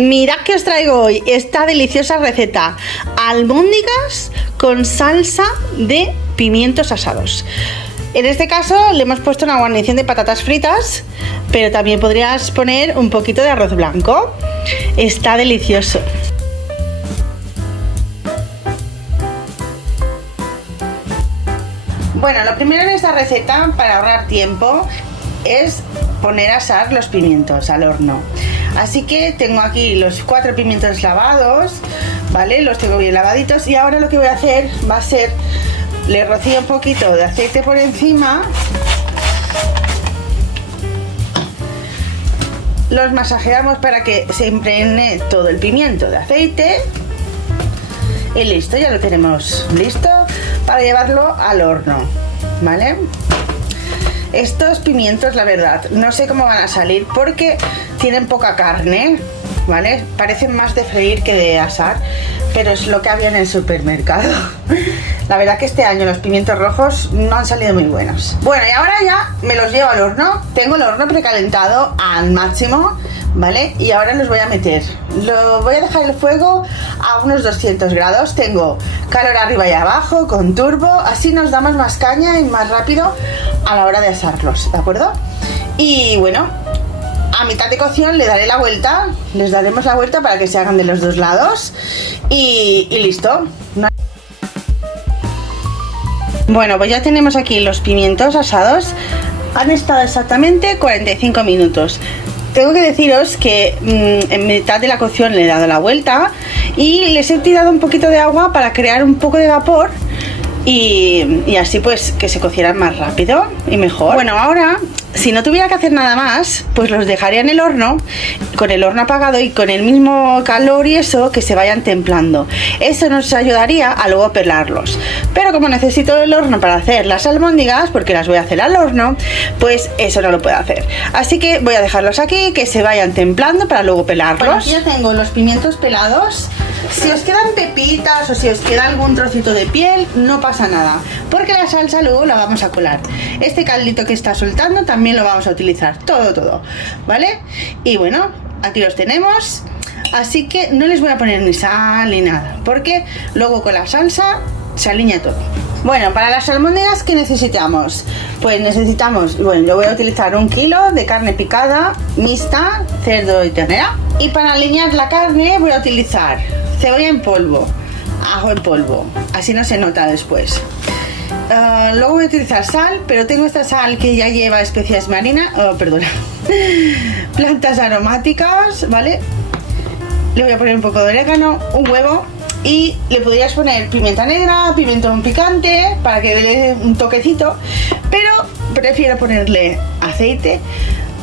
Mirad que os traigo hoy esta deliciosa receta: albóndigas con salsa de pimientos asados. En este caso le hemos puesto una guarnición de patatas fritas, pero también podrías poner un poquito de arroz blanco. Está delicioso. Bueno, lo primero en esta receta, para ahorrar tiempo, es poner a asar los pimientos al horno. Así que tengo aquí los 4 pimientos lavados, ¿vale? Los tengo bien lavaditos y ahora lo que voy a hacer va a ser, le rocío un poquito de aceite por encima, los masajeamos para que se impregne todo el pimiento de aceite y listo, ya lo tenemos listo para llevarlo al horno, ¿vale? Estos pimientos, la verdad, no sé cómo van a salir porque tienen poca carne, ¿vale? Parecen más de freír que de asar, pero es lo que había en el supermercado. La verdad que este año los pimientos rojos no han salido muy buenos. Bueno, y ahora ya me los llevo al horno. Tengo el horno precalentado al máximo, ¿vale? Y ahora los voy a meter. Lo voy a dejar el fuego a unos 200 grados. Tengo calor arriba y abajo con turbo. Así nos damos más caña y más rápido a la hora de asarlos, ¿de acuerdo? Y bueno, a mitad de cocción le daré la vuelta. Les daremos la vuelta para que se hagan de los dos lados. Y listo. Bueno, pues ya tenemos aquí los pimientos asados. Han estado exactamente 45 minutos. Tengo que deciros que en mitad de la cocción le he dado la vuelta y les he tirado un poquito de agua para crear un poco de vapor y así pues que se cocieran más rápido y mejor. Bueno, ahora si no tuviera que hacer nada más, pues los dejaría en el horno, con el horno apagado y con el mismo calor y eso, que se vayan templando. Eso nos ayudaría a luego pelarlos. Pero como necesito el horno para hacer las albóndigas, porque las voy a hacer al horno, pues eso no lo puedo hacer. Así que voy a dejarlos aquí, que se vayan templando para luego pelarlos. Bueno, aquí ya tengo los pimientos pelados. Si os quedan pepitas o si os queda algún trocito de piel, no pasa nada, porque la salsa luego la vamos a colar. Este caldito que está soltando también lo vamos a utilizar, todo, ¿vale? Y bueno, aquí los tenemos, así que no les voy a poner ni sal ni nada, porque luego con la salsa se alinea todo. Bueno, para las albóndigas, ¿qué necesitamos? Pues necesitamos, bueno, yo voy a utilizar 1 kilo de carne picada mixta, cerdo y ternera. Y para alinear la carne voy a utilizar cebolla en polvo, ajo en polvo, así no se nota después. Luego voy a utilizar sal, pero tengo esta sal que ya lleva especias marinas, plantas aromáticas, ¿vale? Le voy a poner un poco de orégano, un huevo y le podrías poner pimienta negra, pimentón picante para que dé un toquecito, pero prefiero ponerle aceite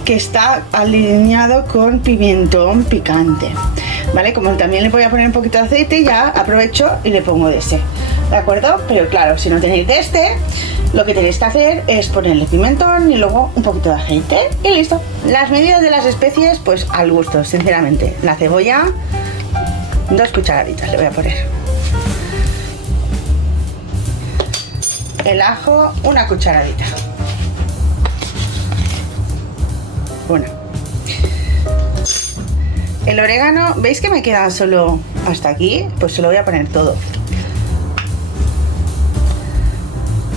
que está alineado con pimentón picante, ¿vale? Como también le voy a poner un poquito de aceite, ya aprovecho y le pongo de ese, ¿de acuerdo? Pero claro, si no tenéis de este, lo que tenéis que hacer es ponerle pimentón y luego un poquito de aceite y listo. Las medidas de las especies, pues al gusto, sinceramente. La cebolla, 2 cucharaditas le voy a poner. El ajo, 1 cucharadita. Bueno, el orégano, ¿veis que me queda solo hasta aquí? Pues se lo voy a poner todo.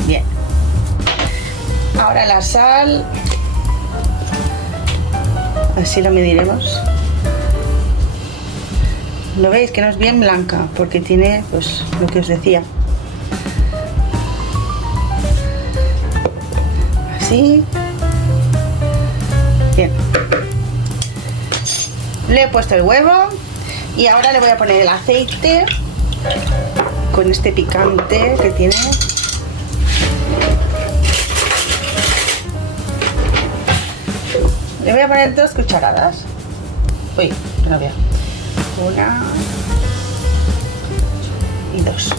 Bien. Ahora la sal, así lo mediremos. Lo veis que no es bien blanca porque tiene, pues, lo que os decía. Así. Bien. Le he puesto el huevo y ahora le voy a poner el aceite con este picante que tiene. Le voy a poner 2 cucharadas. Uy, no veo. 1 y 2.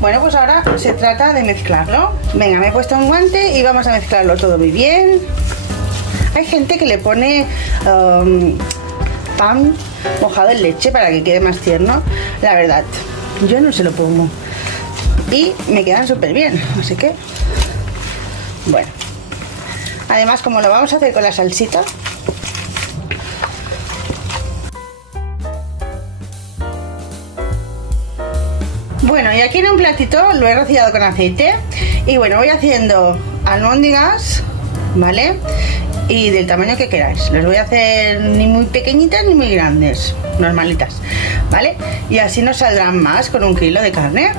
Bueno, pues ahora se trata de mezclarlo. Venga, me he puesto un guante y vamos a mezclarlo todo muy bien. Hay gente que le pone pan mojado en leche para que quede más tierno. La verdad, yo no se lo pongo. Y me quedan súper bien, así que... Bueno. Además, como lo vamos a hacer con la salsita, Bueno, y aquí en un platito lo he rociado con aceite. Y bueno, voy haciendo albóndigas, ¿vale? Y del tamaño que queráis. Los voy a hacer ni muy pequeñitas ni muy grandes, normalitas, ¿vale? Y así nos saldrán más con 1 kilo de carne.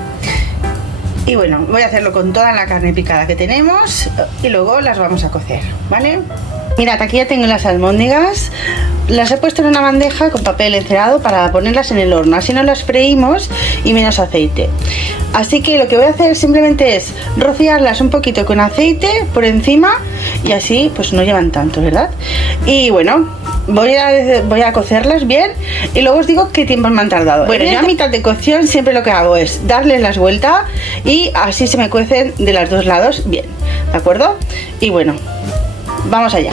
Y bueno, voy a hacerlo con toda la carne picada que tenemos y luego las vamos a cocer, ¿vale? Mirad, aquí ya tengo las albóndigas. Las he puesto en una bandeja con papel encerado para ponerlas en el horno. Así no las freímos y menos aceite. Así que lo que voy a hacer simplemente es rociarlas un poquito con aceite por encima y así pues no llevan tanto, ¿verdad? Y bueno, voy a cocerlas bien y luego os digo qué tiempo me han tardado. Bueno, yo a mitad de cocción siempre lo que hago es darles las vueltas y así se me cuecen de los dos lados bien, ¿de acuerdo? Y bueno, vamos allá.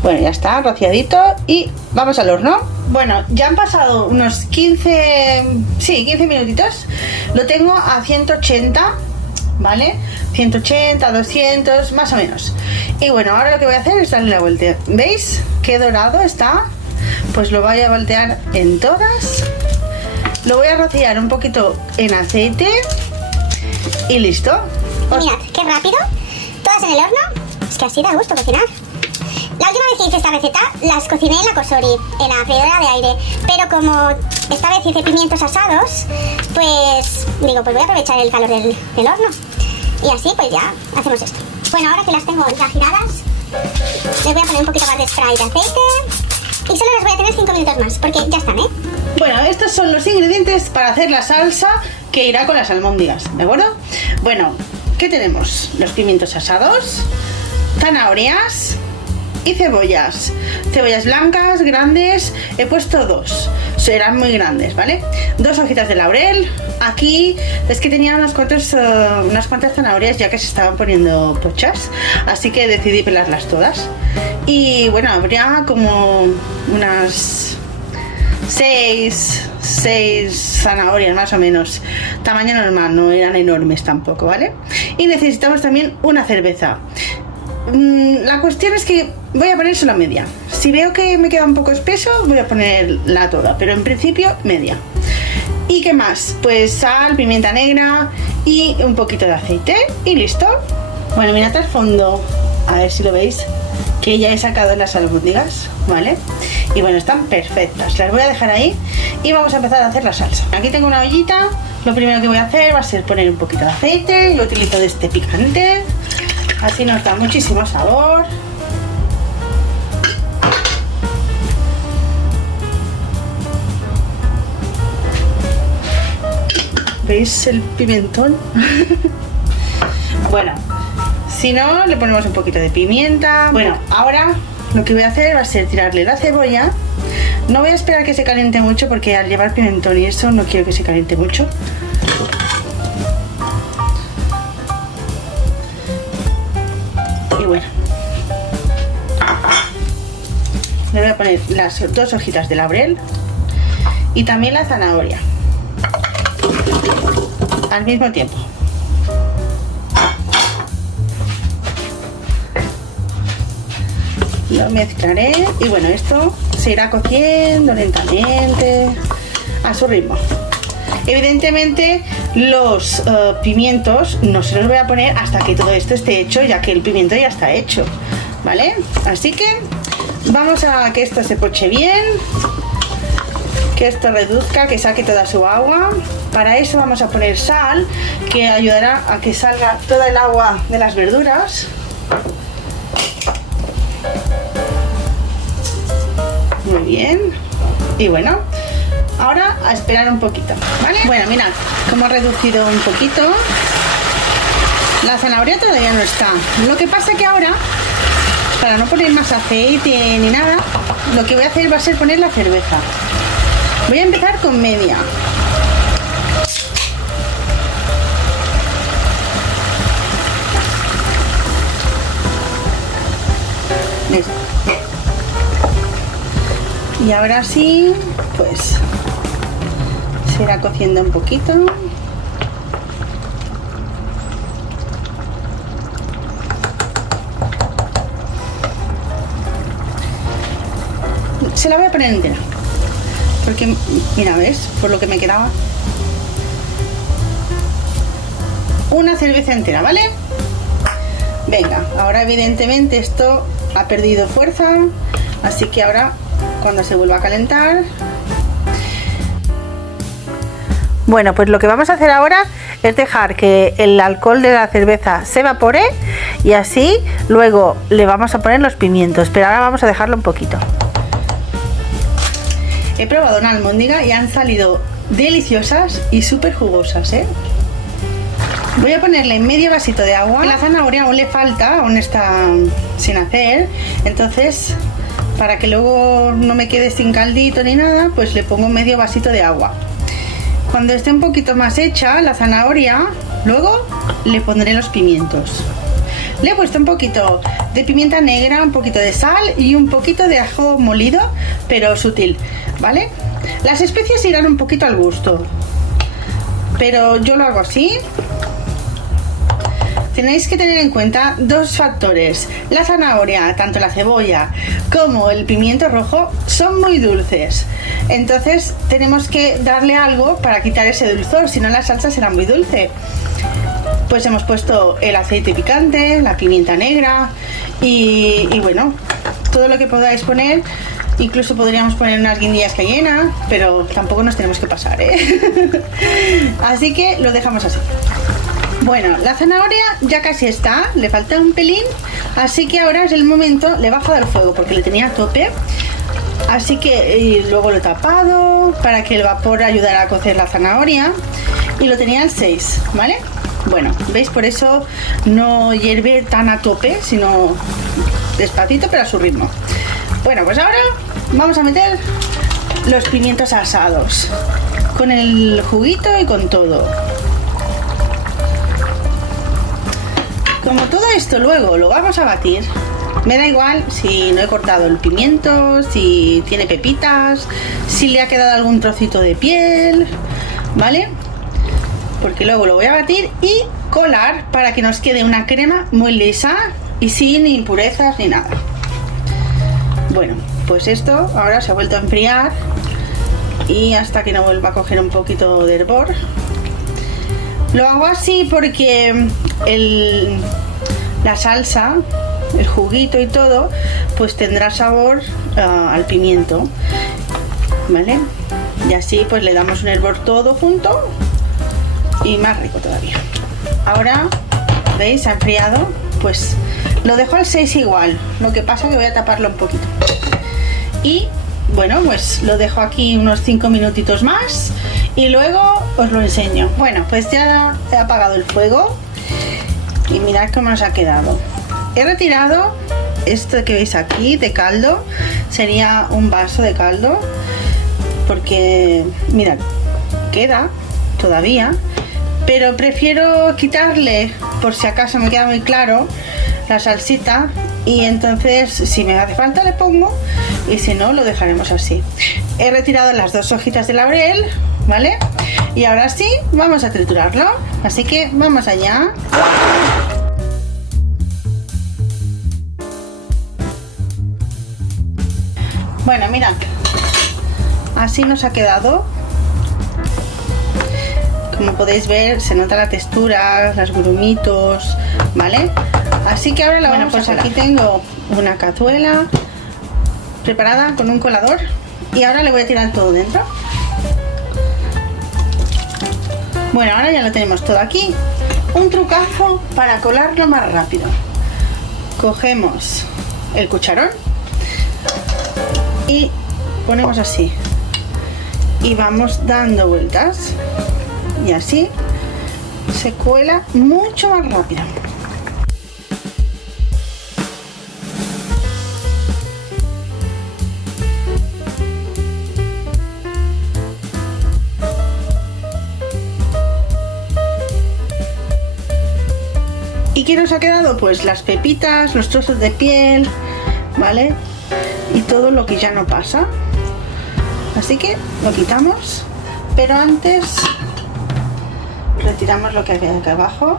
Bueno, ya está rociadito y vamos al horno. Bueno, ya han pasado unos 15 minutitos. Lo tengo a 180, ¿vale? 180, 200, más o menos. Y bueno, ahora lo que voy a hacer es darle la vuelta. ¿Veis qué dorado está? Pues lo voy a voltear en todas. Lo voy a rociar un poquito en aceite y listo. Mirad, qué rápido. Todas en el horno. Es que así da gusto cocinar. La última vez que hice esta receta las cociné en la Cosori, en la freidora de aire. Pero como esta vez hice pimientos asados, pues digo, pues voy a aprovechar el calor del horno. Y así pues ya hacemos esto. Bueno, ahora que las tengo ya giradas, les voy a poner un poquito más de spray de aceite. Y solo las voy a tener 5 minutos más, porque ya están, ¿eh? Bueno, estos son los ingredientes para hacer la salsa que irá con las albóndigas, ¿de acuerdo? Bueno, ¿qué tenemos? Los pimientos asados, zanahorias y cebollas. Cebollas blancas, grandes, he puesto 2. Serán muy grandes, ¿vale? 2 hojitas de laurel. Aquí es que tenía unas cuantas zanahorias ya que se estaban poniendo pochas, así que decidí pelarlas todas. Y bueno, habría como unas 6 zanahorias más o menos, tamaño normal, no eran enormes tampoco, ¿vale? Y necesitamos también una cerveza. La cuestión es que voy a poner solo media. Si veo que me queda un poco espeso, voy a ponerla toda, pero en principio media. ¿Y qué más? Pues sal, pimienta negra y un poquito de aceite y listo. Bueno, mirad al fondo, a ver si lo veis, que ya he sacado las albóndigas, ¿vale? Y bueno, están perfectas. Las voy a dejar ahí y vamos a empezar a hacer la salsa. Aquí tengo una ollita. Lo primero que voy a hacer va a ser poner un poquito de aceite. Yo utilizo de este picante, así nos da muchísimo sabor. ¿Veis el pimentón? Bueno, si no, le ponemos un poquito de pimienta. Bueno, ahora lo que voy a hacer va a ser tirarle la cebolla. No voy a esperar que se caliente mucho porque al llevar pimentón y eso no quiero que se caliente mucho. Y bueno, le voy a poner las 2 hojitas de laurel y también la zanahoria al mismo tiempo. Lo mezclaré y bueno, esto se irá cociendo lentamente a su ritmo. Evidentemente los pimientos no se los voy a poner hasta que todo esto esté hecho, ya que el pimiento ya está hecho, ¿vale? Así que vamos a que esto se poche bien, que esto reduzca, que saque toda su agua. Para eso vamos a poner sal, que ayudará a que salga toda el agua de las verduras. Muy bien. Y bueno, ahora a esperar un poquito, ¿vale? Bueno, mirad, como he reducido un poquito. La zanahoria todavía no está. Lo que pasa que ahora, para no poner más aceite ni nada, lo que voy a hacer va a ser poner la cerveza. Voy a empezar con media. Listo. Y ahora sí, pues se irá cociendo un poquito. se la voy a poner entera. Porque, mira, ¿ves? Por lo que me quedaba. Una cerveza entera, ¿vale? Venga, ahora evidentemente esto ha perdido fuerza, así que ahora cuando se vuelva a calentar. Bueno, pues lo que vamos a hacer ahora es dejar que el alcohol de la cerveza se evapore y así luego le vamos a poner los pimientos, pero ahora vamos a dejarlo un poquito. He probado una almóndiga y han salido deliciosas y súper jugosas, ¿eh? Voy a ponerle medio vasito de agua. La zanahoria aún le falta, aún está sin hacer, entonces para que luego no me quede sin caldito ni nada, pues le pongo medio vasito de agua. Cuando esté un poquito más hecha la zanahoria, luego le pondré los pimientos. Le he puesto un poquito de pimienta negra, un poquito de sal y un poquito de ajo molido, pero sutil, ¿vale? Las especias irán un poquito al gusto, pero yo lo hago así. Tenéis que tener en cuenta dos factores. La zanahoria, tanto la cebolla como el pimiento rojo, son muy dulces. Entonces tenemos que darle algo para quitar ese dulzor, si no la salsa será muy dulce. Pues hemos puesto el aceite picante, la pimienta negra y bueno, todo lo que podáis poner. Incluso podríamos poner unas guindillas cayena, pero tampoco nos tenemos que pasar, ¿eh? Así que lo dejamos así. Bueno, la zanahoria ya casi está, le falta un pelín, así que ahora es el momento. Le he bajado el fuego porque le tenía a tope, así que luego lo he tapado para que el vapor ayudara a cocer la zanahoria y lo tenía al 6, ¿vale? Bueno, ¿veis? Por eso no hierve tan a tope, sino despacito pero a su ritmo. Bueno, pues ahora vamos a meter los pimientos asados con el juguito y con todo. Como todo esto luego lo vamos a batir, me da igual si no he cortado el pimiento, si tiene pepitas, si le ha quedado algún trocito de piel, ¿vale? Porque luego lo voy a batir y colar para que nos quede una crema muy lisa y sin impurezas ni nada. Bueno, pues esto ahora se ha vuelto a enfriar y hasta que no vuelva a coger un poquito de hervor. Lo hago así porque la salsa, el juguito y todo, pues tendrá sabor al pimiento, ¿vale? Y así pues le damos un hervor todo junto y más rico todavía. Ahora, ¿veis? Se ha enfriado, pues lo dejo al 6 igual, lo que pasa que voy a taparlo un poquito. Y bueno, pues lo dejo aquí unos 5 minutitos más y luego os lo enseño. Bueno, pues ya he apagado el fuego y mirad cómo nos ha quedado. He retirado esto que veis aquí de caldo, sería un vaso de caldo, porque mirad, queda todavía, pero prefiero quitarle por si acaso me queda muy claro la salsita, y entonces si me hace falta le pongo y si no lo dejaremos así. He retirado las 2 hojitas de laurel, ¿vale? Y ahora sí vamos a triturarlo, así que vamos allá. Bueno, mirad, así nos ha quedado. Como podéis ver, se nota la textura, los grumitos, ¿vale? Así que ahora la vamos a colar. Aquí tengo una cazuela preparada con un colador y ahora le voy a tirar todo dentro. Bueno, ahora ya lo tenemos todo aquí. Un trucazo para colarlo más rápido. Cogemos el cucharón y ponemos así y vamos dando vueltas y así se cuela mucho más rápido. ¿Y qué nos ha quedado? Pues las pepitas, los trozos de piel, ¿vale? Y todo lo que ya no pasa. Así que lo quitamos, pero antes retiramos lo que había aquí abajo.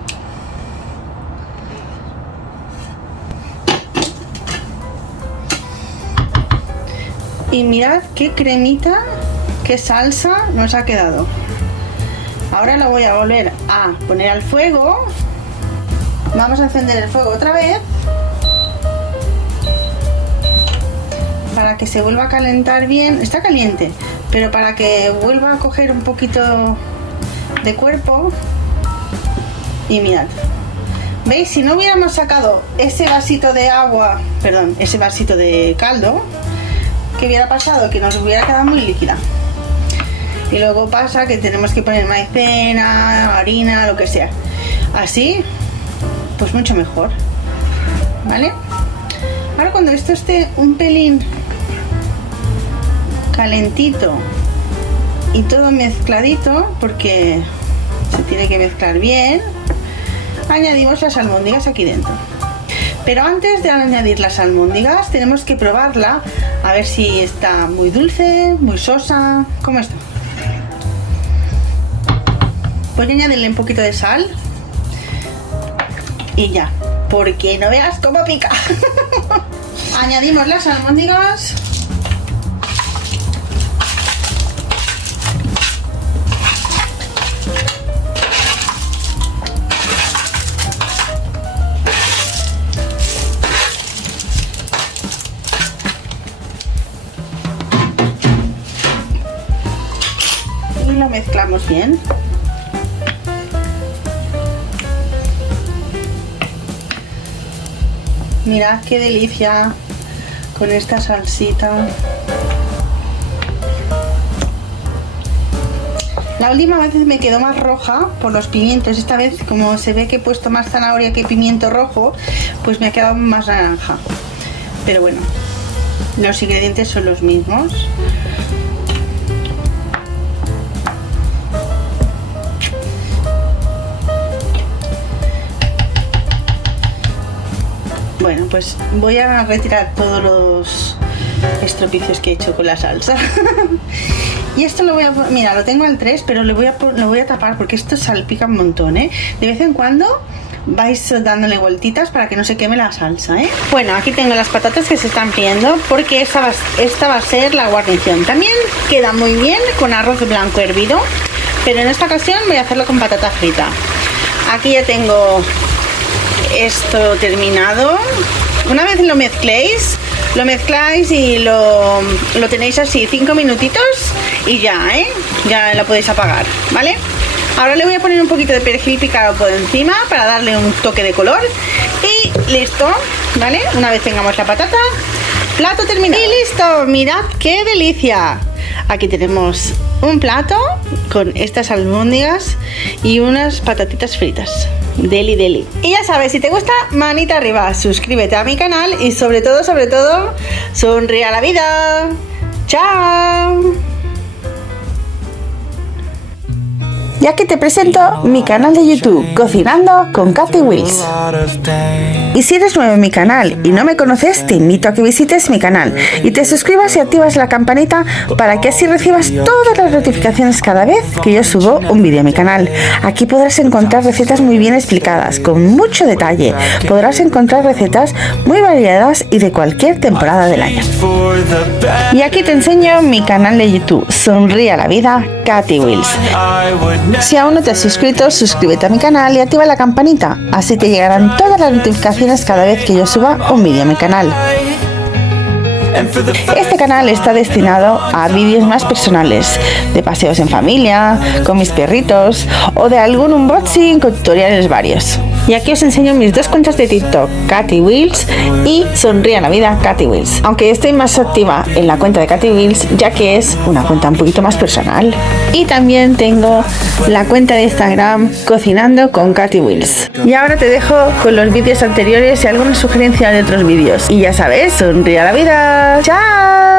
Y mirad qué cremita, qué salsa nos ha quedado. Ahora la voy a volver a poner al fuego. Vamos a encender el fuego otra vez para que se vuelva a calentar bien. Está caliente, pero para que vuelva a coger un poquito de cuerpo. Y mirad, ¿veis? Si no hubiéramos sacado ese vasito de agua, perdón, ese vasito de caldo, ¿qué hubiera pasado? Que nos hubiera quedado muy líquida. Y luego pasa que tenemos que poner maicena, harina, lo que sea. Así, pues mucho mejor, ¿vale? Ahora cuando esto esté un pelín calentito y todo mezcladito, porque se tiene que mezclar bien, añadimos las albóndigas aquí dentro. Pero antes de añadir las albóndigas tenemos que probarla a ver si está muy dulce, muy sosa. ¿Cómo está? Voy a añadirle un poquito de sal y ya, porque no veas cómo pica. Añadimos las albóndigas. Y lo mezclamos bien. Mirad qué delicia con esta salsita. La última vez me quedó más roja por los pimientos. Esta vez, como se ve que he puesto más zanahoria que pimiento rojo, pues me ha quedado más naranja. Pero bueno, los ingredientes son los mismos. Bueno, pues voy a retirar todos los estropicios que he hecho con la salsa. Y esto lo voy a... Mira, lo tengo al 3, pero lo voy a tapar porque esto salpica un montón, ¿eh? De vez en cuando vais dándole vueltitas para que no se queme la salsa, ¿eh? Bueno, aquí tengo las patatas que se están friendo porque esta va a ser la guarnición. También queda muy bien con arroz blanco hervido, pero en esta ocasión voy a hacerlo con patata frita. Aquí ya tengo esto terminado. Una vez lo mezcláis y lo tenéis así 5 minutitos y ya, ya la podéis apagar, ¿vale? Ahora le voy a poner un poquito de perejil picado por encima para darle un toque de color y listo, ¿vale? Una vez tengamos la patata, plato terminado. Y listo, mirad qué delicia. Aquí tenemos un plato con estas albóndigas y unas patatitas fritas. Deli, deli. Y ya sabes, si te gusta, manita arriba, suscríbete a mi canal y sobre todo, sonríe a la vida. ¡Chao! Y aquí te presento mi canal de YouTube, Cocinando con Katy Wills. Y si eres nuevo en mi canal y no me conoces, te invito a que visites mi canal y te suscribas y activas la campanita para que así recibas todas las notificaciones cada vez que yo subo un vídeo a mi canal. Aquí podrás encontrar recetas muy bien explicadas, con mucho detalle. Podrás encontrar recetas muy variadas y de cualquier temporada del año. Y aquí te enseño mi canal de YouTube, Sonríe a la vida, Katy Wills. Si aún no te has suscrito, suscríbete a mi canal y activa la campanita, así te llegarán todas las notificaciones cada vez que yo suba un vídeo a mi canal. Este canal está destinado a vídeos más personales, de paseos en familia, con mis perritos o de algún unboxing con tutoriales varios. Y aquí os enseño mis dos cuentas de TikTok, Katy Wills y Sonríe a la vida, Katy Wills. Aunque estoy más activa en la cuenta de Katy Wills, ya que es una cuenta un poquito más personal. Y también tengo la cuenta de Instagram, Cocinando con Katy Wills. Y ahora te dejo con los vídeos anteriores y alguna sugerencia de otros vídeos. Y ya sabes, sonríe a la vida. ¡Chao!